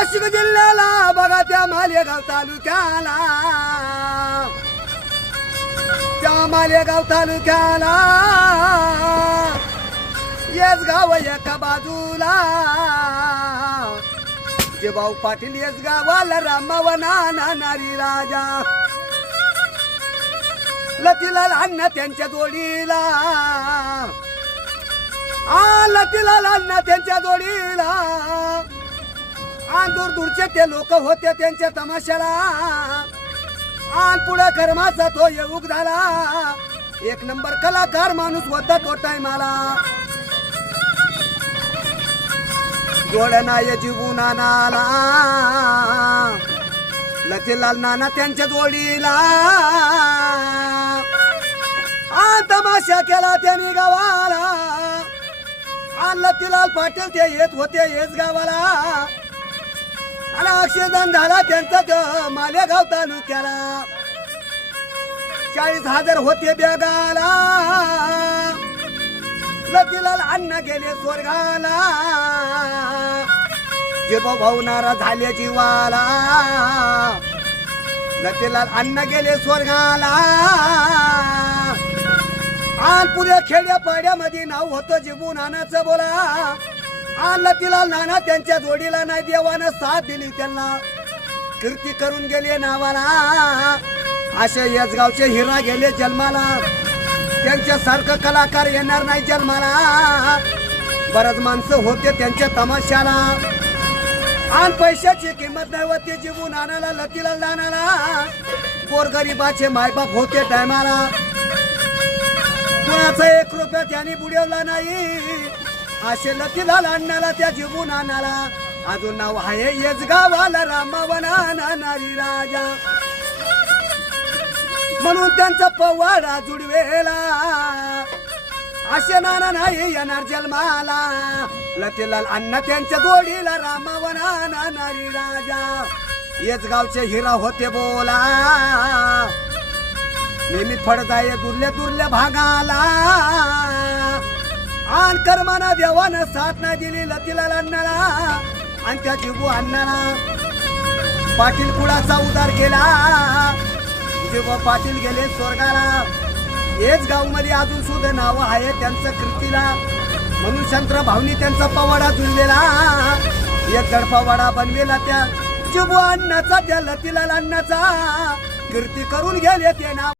नाशिक जिल्ह्याला बघा त्या मालेगाव तालुक्याला, त्या मालेगाव तालुक्याला येस गाव एका बाजूला, जे भाऊ पाटील येस गावाला रामावना नारी राजा, लतीलाल अण्णा त्यांच्या जोडीला, लतीलाल अण्णा त्यांच्या जोडीला, दूर दूरचे ते लोक होते त्यांच्या तमाशाला, पुढे कर्माचा तो युग झाला, एक नंबर कलाकार माणूस होता तो टायमाला, जोडनाय जीवू नानाला, लतीलाल नाना त्यांच्या जोडीला, तमाशा केला त्यांनी गावाला, लतीलाल पाटील ते येत होते येस गावाला, आणि अक्षरदान झाला त्यांचा मालेगाव तालुक्याला, 40,000 होते बेगाला, लतीलाल अण्णा गेले स्वर्गाला, जे भाऊ नारा झाले जीवाला, लतीलाल अण्णा गेले स्वर्गाला, पुऱ्या खेड्या पाड्यामध्ये नाव होतं जिबू नानाचं बोला, लतीलाल नाना त्यांच्या जोडीला नाही देवानं साथ दिली त्यांना, कीर्ती करून गेले नावाला, असे यजगावचे हिरा गेले जन्माला, त्यांच्यासारखं कलाकार येणार नाही जन्माला, बरंच माणसं होते त्यांच्या तमाशाला, पैशाची किंमत नाही होती जिबू नानाला, लतीलाल नानाला, गोरगरिबाचे मायबाप होते टायमाला, कुणाचा 1 रुपया त्यांनी बुडवला नाही, असे लतीलाल अण्णाला त्या जिबू नानाला अजून नाव आहे येस गावाला रामावना नारी राजा, म्हणून त्यांचा पवाडा जुडवेला, असे नाना नाही येणार जन्माला, लतीलाल अण्णा त्यांच्या जोडीला रामावना नारी राजा, येस गावचे हिरा होते बोला, नेहमी फडदाय दुर्ल्या दुर्ल्या भागाला, कर्माना देवानं साथ नाही दिली लतीलाल अण्णाला, आणि त्या जिबू अण्णाला पाटील कुळाचा उद्धार केला, जेव्हा पाटील गेले स्वर्गाला, हेच गाव मध्ये अजून सुद्धा नाव आहे त्यांचं कीर्तीला, म्हणून शंकर भाऊनी त्यांचा पवाडा जुळलेला, एक गडपवाडा बनवेला त्या जिबू अण्णाचा, त्या लतीलाल अण्णाचा, कीर्ती करून गेले ते नाव.